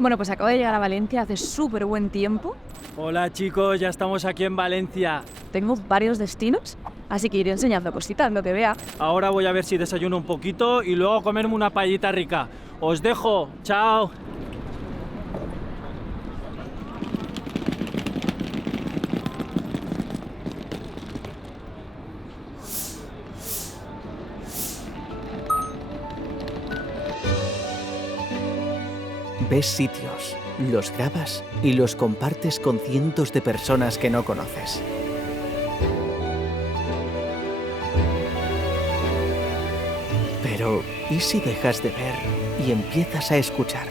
Bueno, pues acabo de llegar a Valencia, hace súper buen tiempo. Hola chicos, ya estamos aquí en Valencia. Tengo varios destinos, así que iré enseñando cositas, lo que vea. Ahora voy a ver si desayuno un poquito y luego comerme una paellita rica. Os dejo, chao. Ves sitios, los grabas y los compartes con cientos de personas que no conoces. Pero, ¿y si dejas de ver y empiezas a escuchar?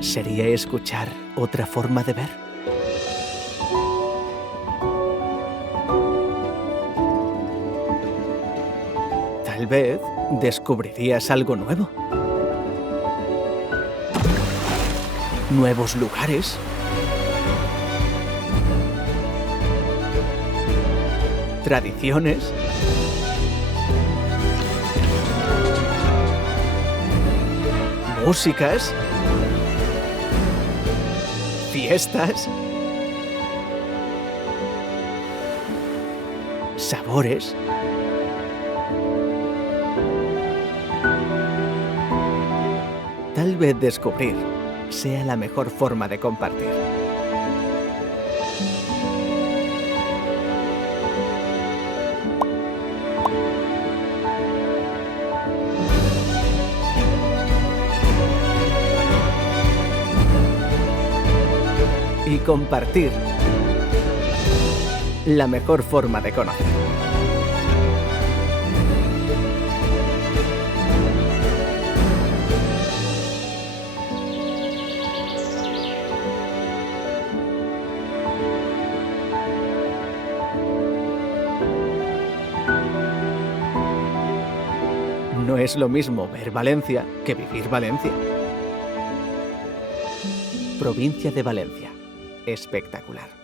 ¿Sería escuchar otra forma de ver? Tal vez descubrirías algo nuevo. Nuevos lugares. Tradiciones. Músicas. Fiestas, sabores, tal vez descubrir sea la mejor forma de compartir. Y compartir, la mejor forma de conocer. No es lo mismo ver Valencia que vivir Valencia. Provincia de Valencia. Espectacular.